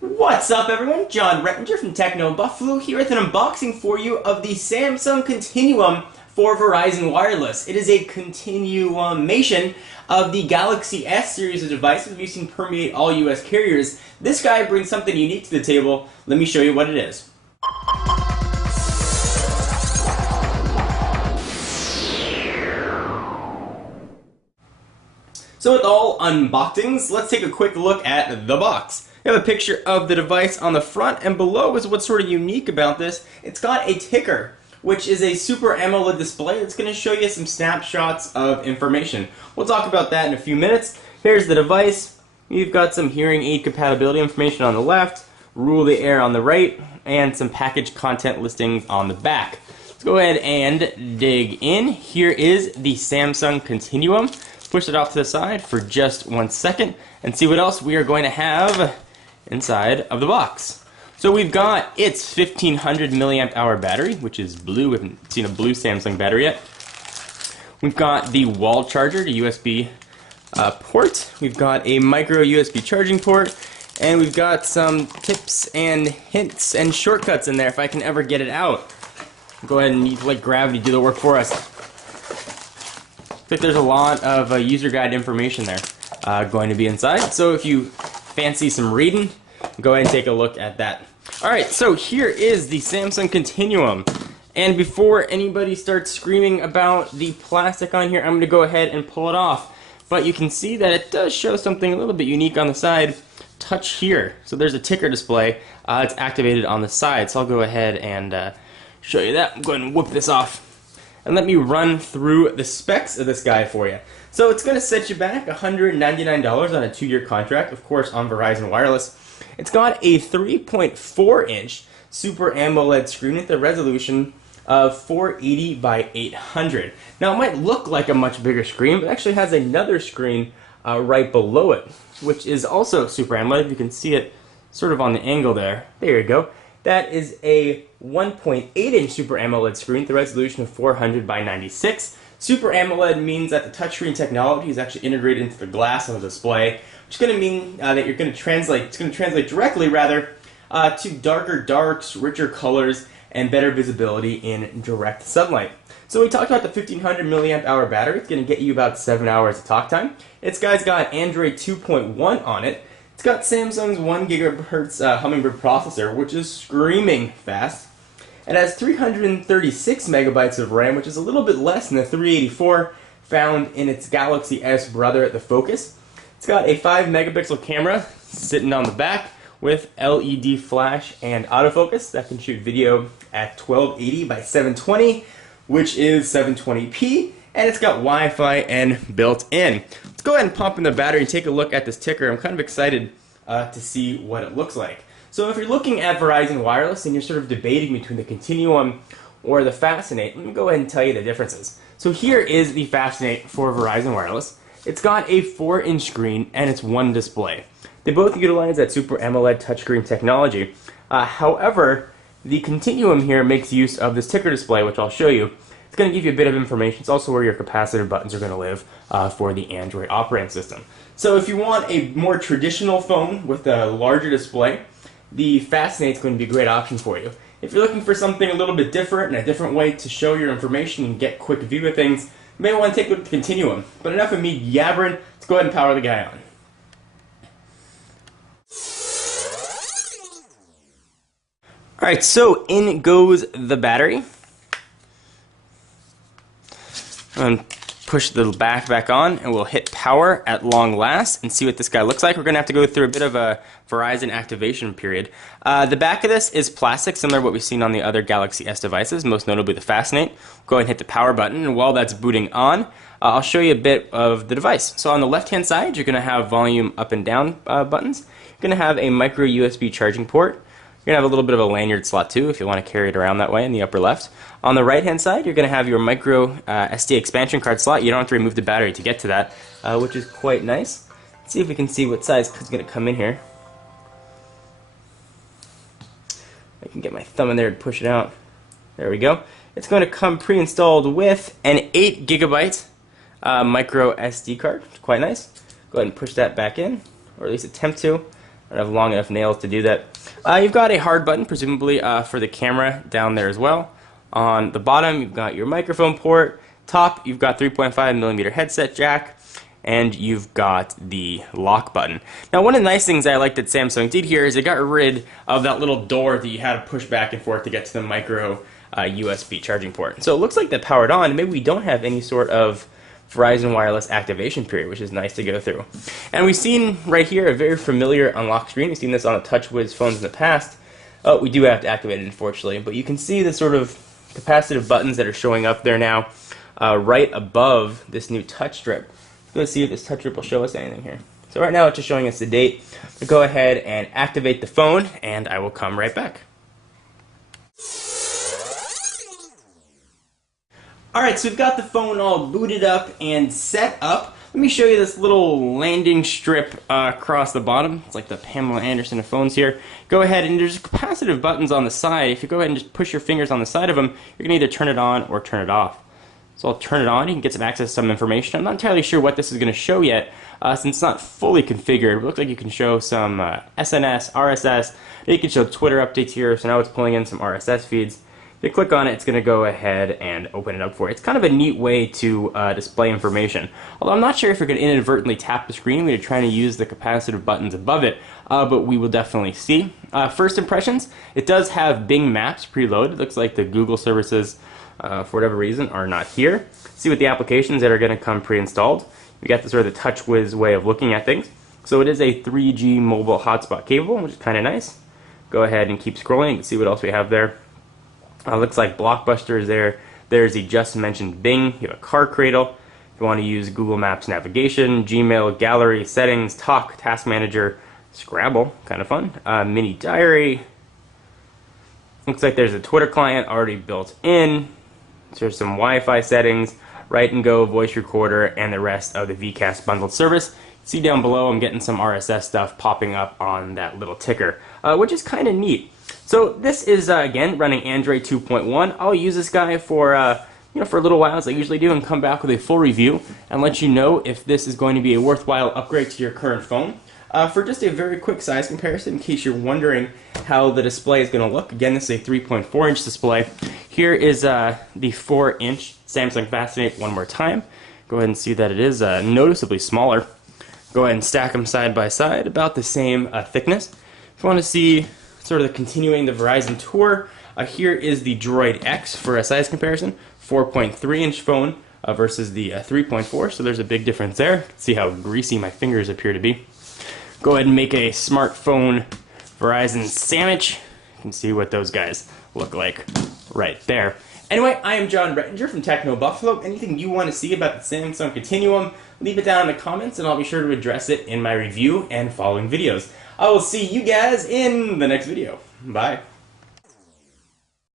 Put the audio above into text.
What's up, everyone? John Rettinger from Techno Buffalo here with an unboxing for you of the Samsung Continuum for Verizon Wireless. It is a continuation of the Galaxy S series of devices we've seen permeate all US carriers. This guy brings something unique to the table. Let me show you what it is. So with all unboxings, let's take a quick look at the box. We have a picture of the device on the front, and below is what's sort of unique about this. It's got a ticker, which is a Super AMOLED display that's going to show you some snapshots of information. We'll talk about that in a few minutes. Here's the device. You've got some hearing aid compatibility information on the left, rule the air on the right, and some package content listings on the back. Let's go ahead and dig in. Here is the Samsung Continuum. Push it off to the side for just 1 second and see what else we are going to have inside of the box. So we've got its 1500 milliamp hour battery, which is blue. We haven't seen a blue Samsung battery yet. We've got the wall charger to USB port. We've got a micro USB charging port, and we've got some tips and hints and shortcuts in there if I can ever get it out. Go ahead and let gravity do the work for us. Looks like there's a lot of user guide information there going to be inside. So if you fancy some reading, go ahead and take a look at that. Alright, so here is the Samsung Continuum. And before anybody starts screaming about the plastic on here, I'm going to go ahead and pull it off. But you can see that it does show something a little bit unique on the side. Touch here. So there's a ticker display. It's activated on the side. So I'll go ahead and show you that. Go ahead and whoop this off. And let me run through the specs of this guy for you. So it's going to set you back $199 on a 2-year contract, of course, on Verizon Wireless. It's got a 3.4-inch Super AMOLED screen with a resolution of 480 by 800. Now, it might look like a much bigger screen, but it actually has another screen right below it, which is also Super AMOLED. You can see it sort of on the angle there. There you go. That is a 1.8-inch Super AMOLED screen with a resolution of 400 by 96. Super AMOLED means that the touchscreen technology is actually integrated into the glass on the display, which is going to mean that it's going to translate directly to darker darks, richer colors, and better visibility in direct sunlight. So we talked about the 1500 milliamp hour battery. It's going to get you about 7 hours of talk time. It's got Android 2.1 on it. It's got Samsung's 1 GHz Hummingbird processor, which is screaming fast. It has 336 megabytes of RAM, which is a little bit less than the 384 found in its Galaxy S brother at the Focus. It's got a 5 megapixel camera sitting on the back with LED flash and autofocus that can shoot video at 1280 by 720, which is 720p, and it's got Wi-Fi and built in. Let's go ahead and pump in the battery and take a look at this ticker. I'm kind of excited to see what it looks like. So if you're looking at Verizon Wireless and you're sort of debating between the Continuum or the Fascinate, let me go ahead and tell you the differences. So here is the Fascinate for Verizon Wireless. It's got a 4-inch screen and it's one display. They both utilize that Super AMOLED touchscreen technology. However, the Continuum here makes use of this ticker display, which I'll show you. It's going to give you a bit of information. It's also where your capacitive buttons are going to live for the Android operating system. So if you want a more traditional phone with a larger display, the Fascinate is going to be a great option for you. If you're looking for something a little bit different and a different way to show your information and get quick view of things, you may want to take a look at the Continuum. But enough of me yabbering, let's go ahead and power the guy on. Alright, so in goes the battery. And push the back on, and we'll hit power at long last and see what this guy looks like. We're going to have to go through a bit of a Verizon activation period. The back of this is plastic, similar to what we've seen on the other Galaxy S devices, most notably the Fascinate. Go ahead and hit the power button, and while that's booting on, I'll show you a bit of the device. So on the left-hand side, you're going to have volume up and down buttons. You're going to have a micro USB charging port. You're going to have a little bit of a lanyard slot too if you want to carry it around that way in the upper left. On the right hand side, you're going to have your micro SD expansion card slot. You don't have to remove the battery to get to that, which is quite nice. Let's see if we can see what size is going to come in here. I can get my thumb in there to push it out. There we go. It's going to come pre-installed with an 8 gigabyte micro SD card. It's quite nice. Go ahead and push that back in, or at least attempt to. I have long enough nails to do that. You've got a hard button, presumably for the camera down there as well. On the bottom, you've got your microphone port. Top, you've got 3.5mm headset jack. And you've got the lock button. Now, one of the nice things I like that Samsung did here is it got rid of that little door that you had to push back and forth to get to the micro USB charging port. So it looks like they're powered on. Maybe we don't have any sort of Verizon wireless activation period, which is nice to go through. And we've seen right here a very familiar unlock screen. We've seen this on the TouchWiz phones in the past. Oh, we do have to activate it, unfortunately. But you can see the sort of capacitive buttons that are showing up there now right above this new touch strip. Let's see if this touch strip will show us anything here. So right now it's just showing us the date. We'll go ahead and activate the phone, and I will come right back. Alright, so we've got the phone all booted up and set up. Let me show you this little landing strip across the bottom. It's like the Pamela Anderson of phones here. Go ahead, and there's capacitive buttons on the side. If you go ahead and just push your fingers on the side of them, you're going to either turn it on or turn it off. So I'll turn it on. You can get some access to some information. I'm not entirely sure what this is going to show yet, since it's not fully configured. It looks like you can show some SNS, RSS. You can show Twitter updates here. So now it's pulling in some RSS feeds. If you click on it, it's going to go ahead and open it up for you. It's kind of a neat way to display information. Although I'm not sure if you're going to inadvertently tap the screen when you're trying to use the capacitive buttons above it, but we will definitely see. First impressions, it does have Bing Maps preloaded. It looks like the Google services for whatever reason are not here. See what the applications that are going to come pre-installed. We got the sort of the TouchWiz way of looking at things. So it is a 3G mobile hotspot capable, which is kind of nice. Go ahead and keep scrolling and see what else we have there. Looks like Blockbuster is there. There's the just mentioned Bing. You have a car cradle. If you want to use Google Maps navigation, Gmail, gallery, settings, talk, task manager, Scrabble, kind of fun. Mini diary. Looks like there's a Twitter client already built in. There's some Wi-Fi settings, Write and Go, voice recorder, and the rest of the VCast bundled service. See down below, I'm getting some RSS stuff popping up on that little ticker, which is kind of neat. So this is, again, running Android 2.1. I'll use this guy for, for a little while, as I usually do, and come back with a full review and let you know if this is going to be a worthwhile upgrade to your current phone. For just a very quick size comparison, in case you're wondering how the display is going to look. Again, this is a 3.4-inch display. Here is the 4-inch Samsung Fascinate one more time. Go ahead and see that it is noticeably smaller. Go ahead and stack them side by side, about the same thickness. If you want to see sort of continuing the Verizon tour, here is the Droid X for a size comparison. 4.3-inch phone versus the 3.4, so there's a big difference there. See how greasy my fingers appear to be. Go ahead and make a smartphone Verizon sandwich. You can see what those guys look like right there. Anyway, I am John Rettinger from Techno Buffalo. Anything you want to see about the Samsung Continuum, leave it down in the comments and I'll be sure to address it in my review and following videos. I will see you guys in the next video. Bye.